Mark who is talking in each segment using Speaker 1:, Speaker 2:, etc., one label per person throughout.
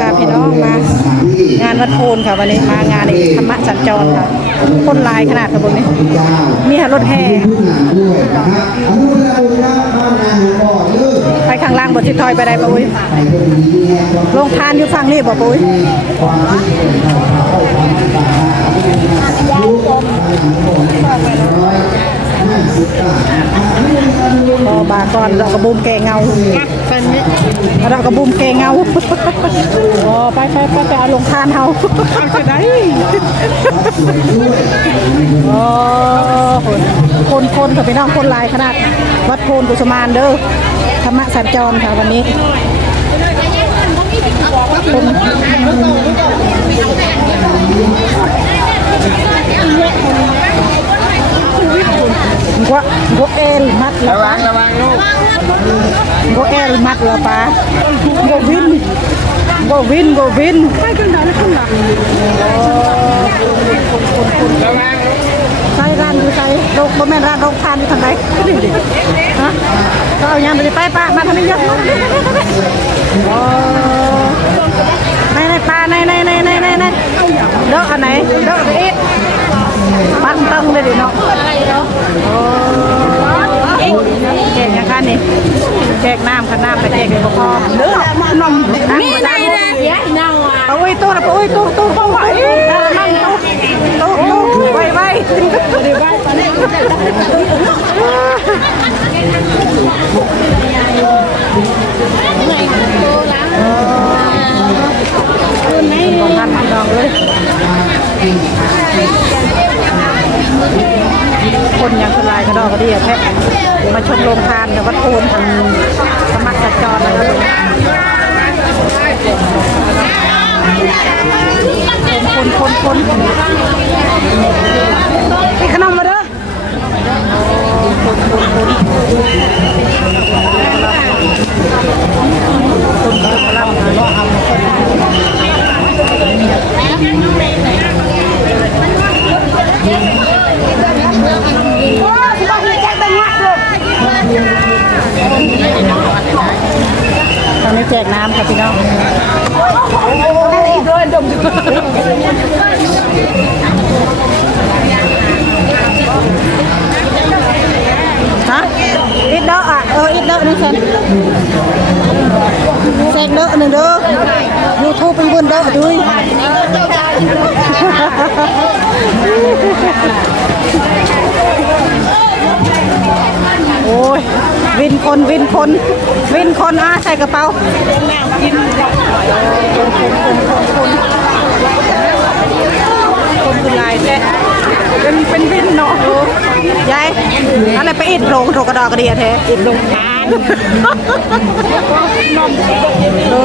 Speaker 1: ค่ะพี่น้องมางานวัดโพนค่ะวันนี้มางานในธรรมะสัญจรค่ะคนลายขนาดค่ะบนนี้มีหารถแห่ไปข้างล่างบนทิศทอยไปได้ปุ้ยลงทานอยู่ฝั่งนี้บ่ปุ้ยพอบา ก่อนเรากระบุมแกงเงาเรากระบุมแกงเงาอ๋อไปไปไปไปเอาลงทานเฮาเอาไปได้อ๋อคนคนค่ะพี่น้องคนหลายขนาด วัดโพนกุสมานเด้อธรรมะสัญจรค่ะวันนี้คนกว่ากัวเอลมัดละ
Speaker 2: ระวั
Speaker 1: ปะ
Speaker 2: งระวังลูก
Speaker 1: กัวเอลมัดละปะกัววิน กัววินกัววินไปกันได้ข้างหลัง
Speaker 2: ระวังลูก
Speaker 1: ใส่ร้านอยู่ใส่โรงบ่แม่นร้านโรงทานอยู่ทางไหนนี่ดิฮะก็เอายามไปดิไปป้ามาทางนี้เยอะมาโอ้ในในปลาในในในในในในเด้ออันไหนเด้ออีกปั้นต้องเลยดิเนาะโอ้แจกยังกันนี่แจกน้ำค่ะน้ำไปแจกเลยบ่พอเด้อนมนี่ในนะเอาไว้ตู้นะเอาไว้ตู้ตู้ตู้ไว้นั่งตู้ตู้ตู้ไว้ไว้ของท่านพี่น้องเลยคนลายกระดอกกระเดียแท้มาชมโรงทานกับวัดโพนทางสมัครจรนะครับ คนคนคนคนนี่ขนมมาเด้อ ตอนนี้แจกน้ำค่ะพี่น้องฮะít đỡ à ờ ít đỡ nữa xem xem đỡ nữa đỡ youtube bên buôn đỡ đuôi vin con vin con vin con à xài cái bao con คือลายแท้เป็นเป็นวินเนาะยายอะไรไปอิดโรงโถกระดอกกระเดียแท้อิดโรงทานเอ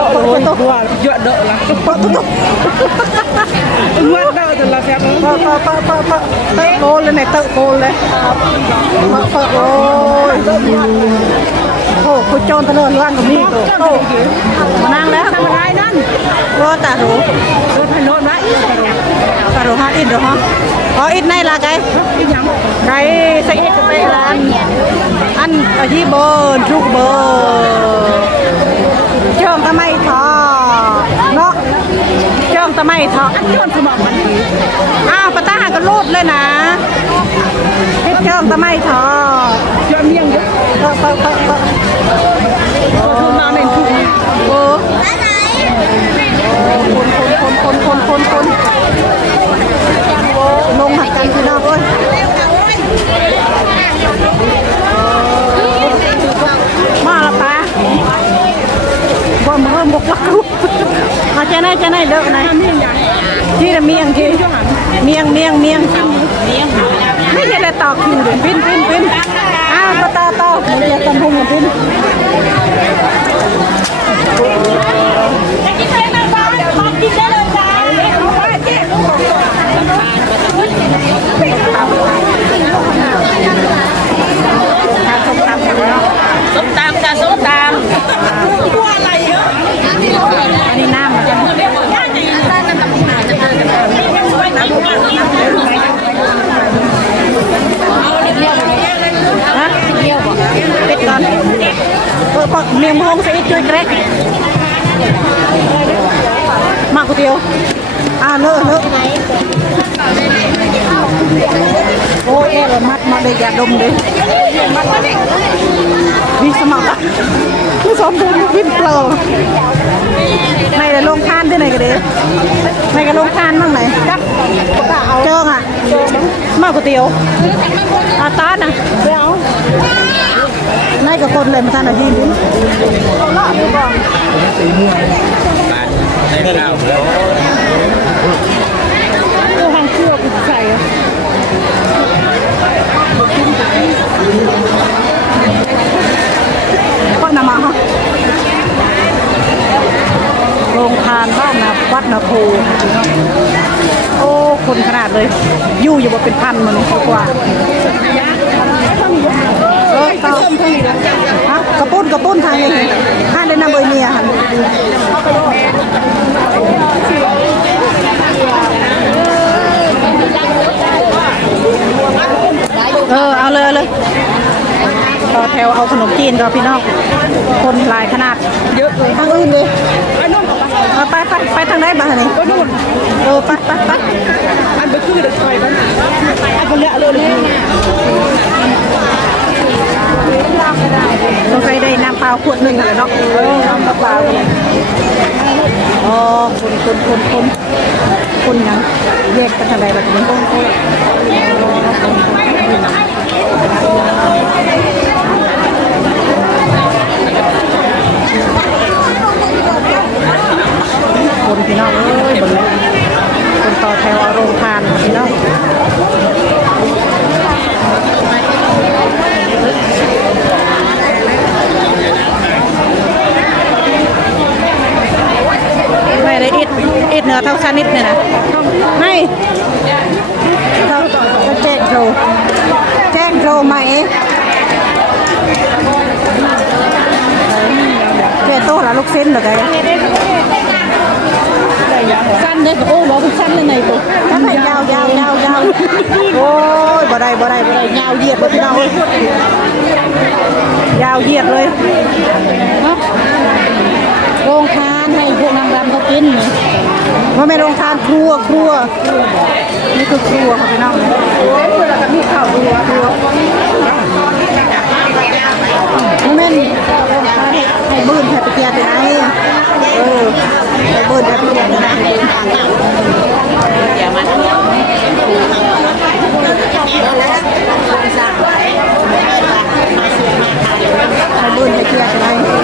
Speaker 1: อโอ้ยตัว
Speaker 2: dọa đỡ là
Speaker 1: ตัวตัว
Speaker 2: ngoan đỡ thì là phép
Speaker 1: เตอะเตอะเตอะเตอะเตอะเตะโกนเลยเนี่ยเตะโกนเลยเตะเตะโอ้ยโอ้คุณโจรตะเลินว่างกับนี่โตมานั่งแล้วทำอะไรนั่นก็ตาหู
Speaker 2: rồi phải nôn đấy
Speaker 1: ตาหูฮะอินหรอฮะอ๋ออินในละไก
Speaker 2: cái nhắm
Speaker 1: ไกใส่เอ็กซ์ไปร้านอันอาชีพเบอร์ทุกเบอร์ เจ้องทำไมทอเนาะเจ้องทำไมทอ
Speaker 2: ăn tròn thì mọi mặt
Speaker 1: อ้าวปะตาหากันรูดเลยนะเฮ็ดเจ้องทำไมทอ
Speaker 2: cho miệng đấy
Speaker 1: เตอะเตอะเตอะเตอะ
Speaker 2: thôi mà mình phụ
Speaker 1: โอ้คนคนคนคนคนลงหักกันพี่น้องเอ้ย มาเริ่มบกลักกูมาเจ้าไหนเจ้าไหนเลิกไหนที่ละเมียงที่เมียงเมียงเมียงไม่ใช่อะไรต่อคิวเลยปิ้นปิ้นปิ้นอ้าวก็ต่อต่อมันจะกันพุ่งปิ้น
Speaker 2: ส้มตำจ้าส้มต
Speaker 1: อันนี้น้ำมันจะำ มียงมงใส่ช่วยแกรกมาก๋วยเตี๋ยวอ่าเลอะเลอะโอ้ยเออมัดมาเลยอย่าดมเลยมีสมัครอะไม่สอนดูวินเปล่าในแต่โรงทานที่ไหนกันเดีในกับโรงทานบ้างไหนจักเจิงอะมาก๋วยเตี๋ยวอาตานะเดี๋ยว ในกับคนเลยมาทานอาหารดิ
Speaker 3: ได้ข้าวแล้ว
Speaker 1: โอ้ทางเชือกุใส่อะก็นำมาโรงทานบ้านนาวัดนาโพโอ้ คนขนาดเลย ยู่อยู่ว่าเป็นพันมันดีกว่าเออ ต่อฮะกระปุ้นกระปุ้นทางนี้ห้าได้นำเบอร์เมียหันเออเอาเลยเอาเลยต่อแถวเอาขนมจีนก็พี่น้องคนหลายขนาดเยอะเลยทางอื่นเลยเอาไปไปไปทางไหนบ้างนี่เออไปไปไป
Speaker 2: อันไปคือเด็กไทยบ้านอันคนละเลยเลย
Speaker 1: ต้องใส่ได้น้ำเปล่าขวดหนึ่งเลยเนาะน้ำเปล่าอ๋อคนคนคนคนคนยังแยกกันทางใดแบบนี้คนคนคนพี่น้องเอ้ยบนคนต่อแถวโรงทานพี่น้อง ไม่ได้อิดอิดเห นือเท่าชนิดเนี่ยนะไม่เราจะแจ้งโทรแจ้งโทรไหมเจ้โต้ละลูกเส้นเหรอไงสั้นเด็กโอ้บอกเป็นสั้นเลยไงตัวสั้นไหนยาวยาวยาวยาวโอ้ยบ่ได้บ่ได้บ่ได้ยาวเหยียดเลยพี่น้องเอ้ยยาวเหยียดเลยเนาะ โรงทาน ให้พวกนางรำเขากินว่าไม่โรงทานครัวครัว นี่คือครัวค่ะพี่น้องแล้วก็มีข้าวครัวครัวแม่นให้บืนให้ไปเกียร์ไปไหนเออให้บืนให้ไปเกียร์ไปไหนให้บื้นให้เกียร์ไปไหน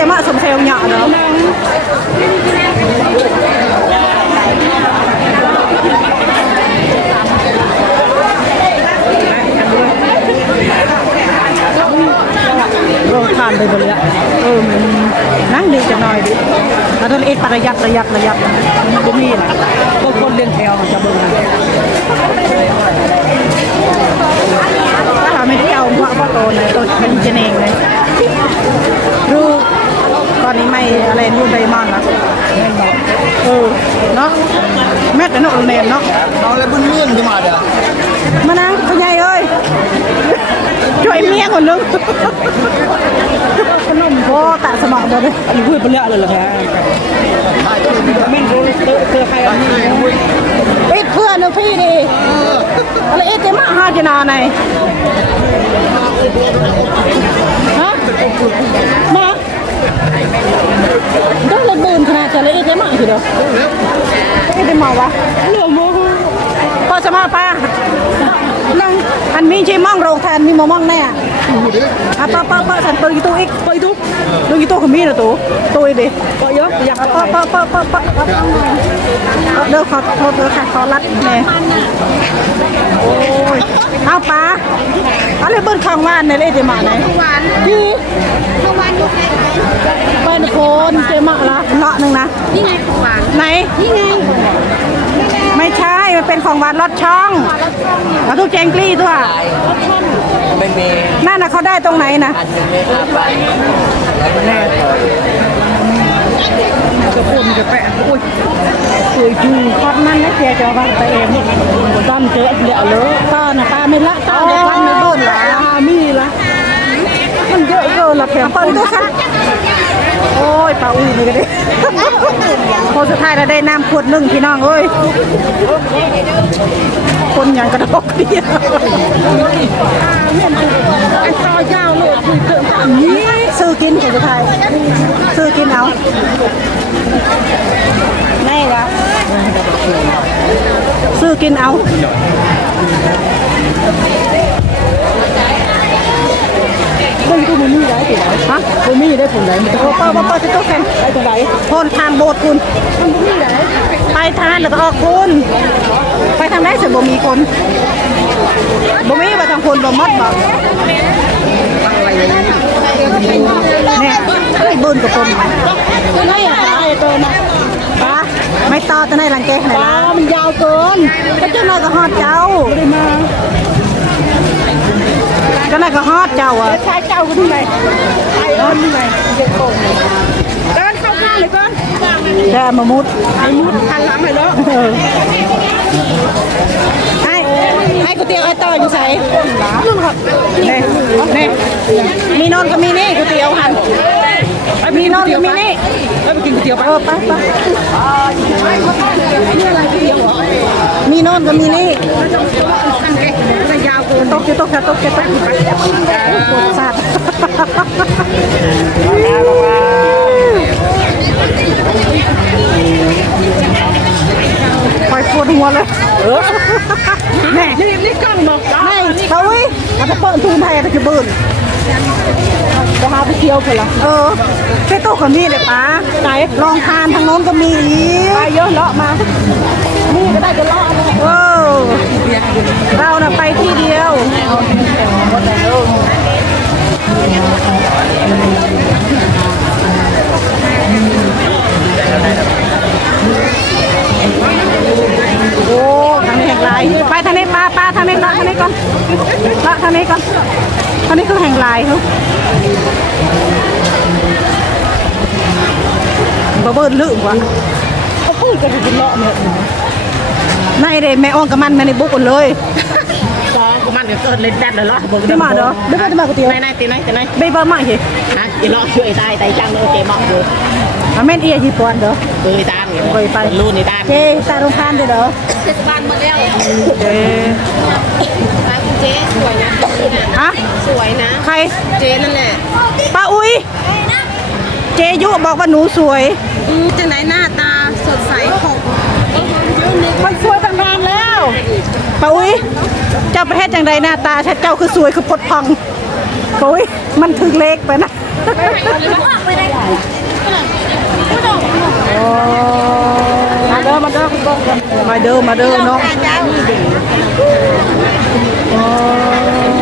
Speaker 1: แต่มาสมเซลหยาเนาะโรทานไปบนเรือเออมันนั่งดีจะหน่อยดิแล้วต้อนเอ็ดประหยัดประหยัดประหยัดมันก็มีนะ
Speaker 2: ก็คนเลี้ยงแถวจะเบิ่ง
Speaker 1: ถ้าเราไม่ได้เอาว่าว่าโตเลยโตเป็นเจเนงเลย อนนี้ไม่อะไรรูไดมอนด์ละเออเนาะแม่แต่นกเนมเนาะ
Speaker 3: เอาแล้วเพื่อนๆขึ้นมาเดี๋ยว
Speaker 1: มานั่งพ่อใหญ่เอ้ยช่วยเมียคนนึงขนมโบตะสมองบ่เลย
Speaker 2: อันนี้พูดไปเรื่อยเลยเหรอแพ้ไม่รู้เจอใครอันนี้
Speaker 1: ปิดเพื่อนนึงพี่ดิอะไรเอ๊ะเต็มห้าจะนอนไหนฮะมา ต้องเลยบืนขนาดจะเลยเอ๊ะเต็มห้าทีเดียวเอ๊ะเต็มมาวะเหลือโม พอจะมาป้านั่งอันมีชิมองโรงทานมีมอมองแน่อ่ะป้าป้าป้าฉันเปิดกี่ตู้อีก เปิดกี่ตู้ดูกี่ตู้เขมีนะตู้ตู้อีกดิเปิดเยอะอยากป้าป้าป้าป้าป้าป้าเลิกขอโทษเถอะค่ะขอรัดแน่โอ้ยเอาป้าอะไรเบิ้ลข้างบ้านในเลยจะมาไหนพี่
Speaker 4: เมื่อวานดูใครไหม
Speaker 1: เป็นคนเจมาละเนาะหนึ่งนะ
Speaker 4: นี่ไงของหวาน
Speaker 1: ไหน
Speaker 4: นี่ไง
Speaker 1: ไม่ใช่ มันเป็นของหวานรสช่องเอาทุกแจงกลี้ตัว
Speaker 2: ไม่มี
Speaker 1: นั่นน่ะเขาได้ตรงไหนนะ
Speaker 2: อันหนึ่งไม่อาไป
Speaker 1: จะปุ่นจะแปะอุ้ยสวยจูคอดมันนะเจ๊จะวางไปเองตั้มเจ๊เดี๋ยวเลยป้าน่ะป้าไม่ละป้าไม่ละไม่เบิ้ลละป้ามีละมันเยอะเกินละแถมเปิ้ลก็ชัดโอ้ยป้าอุ้ยนี่ก็ได้ พอสุดท้ายเราได้น้ำขวดหนึ่งพี่น้องเอ้ยคนอย่างกระดกเดียวไอ้ต่อยาวเลยคือเติมตามนี้ซื้อกินคนสุดท้ายซื้อกินเอาไม่ละซื้อกินเอาไม่รู้มันมี ไรติไหนฮะมันมีได้ผลไหนมันจะเปิดเปิดเปิดจะต้องแข่งไปตรงไหนพนทางโบสถ์คุณมันมีไหนไปทางแล้วก็ออกคุณ ไปทางไหนเสร็จบ่มีคนบ่มีไปทางคนบ่มดบ่เนี่ยเฮ้ยบุญกับคนไหมไม่อยากได้ตัวนะป้าไม่ต่อจะได้รังแกขนาดนั้นมันยาวเกินก็เจ้าหน้าก็ฮอดเจ้าได้มา เจ้าหน้าก็ฮอดเจ้าอะใช่เจ้าก็ที่ไหนไปเอิ้นที่ไหนเด็กโป่งเดินเข้าข้างเลยก่อนแค่มามุดไอ้มุดหันหลังเลยเนาะให้ให้ก๋วยเตี๋ยวไอ้ต่ออยู่ใส่นู่นครับนี่นี่มีนอนก็มีนี่ก๋วยเตี๋ยวหัน มีนอนก็มีนี่
Speaker 2: แล้วไปกินก๋วยเตี๋ยวไป
Speaker 1: เออไปไปมีโน่นก็มีนี่ยาวเกินตกจะตกจะตกจะตกปวดสัตว์คอยปวดหัวเลยแม่นี่นี่กล้องบอก ทูนไทยก็จะเบิร์นจะหาไปเที่ยวกันละเออแค่โต๊ะกับมีเลยป้าไหนลองทานทางโน้นก็มีอีกไปเยอะเลาะมา นี่ก็ได้จะเลาะเออเราน่ะไปที่เดียว บ่เบิ่นลืมว่ะเขาพูดกันเป็นเลาะเนี่ยนายเด้แม่อ้องกับมันมาในบุกกันเลย
Speaker 2: สองกูมันเดี๋ยวเกิดเล่นแดดเลยเหรอบอก
Speaker 1: ที่มาเด้อเดี๋ยวมาจะมาก๋วยเตี๋ยว
Speaker 2: ไหนไหนตีไหนตีไหน
Speaker 1: เบเบอร์มาสิ
Speaker 2: ฮะอีเลาะช่วยตายตายจังเลยเจมอกอยู่
Speaker 1: อาแม่นเอียญี่ปุ่นเด้อ
Speaker 2: เคยตามอยู่
Speaker 1: เคยไป
Speaker 2: รุ่นนี่ตาม
Speaker 1: เจตาโรงทานเด้อเด้อ
Speaker 4: เทศบาลหมดแล้ว
Speaker 1: เจ
Speaker 4: ร้านคุณเจ๊สวยนะนี่นะ
Speaker 1: ฮะ
Speaker 4: สวยนะ
Speaker 1: ใคร
Speaker 4: เจ๊นั่นแหละ
Speaker 1: ป้าอุ้ย เจยุบอกว่าหนูสวย
Speaker 4: อืม จังไหนหน้าตาสดใสของ
Speaker 1: มันสวยตั้งนานแล้วป้าอุ้ยเจ้าประเทศจังใดหน้าตาชัดเจ้าคือสวยคือพดพองป้าอุ้ยมันถึงเล็กไปนะมาเด้อมาเด้อคุณบอกกันมาเด้อมาเด้อน้อง
Speaker 4: เจ้า
Speaker 1: โอ้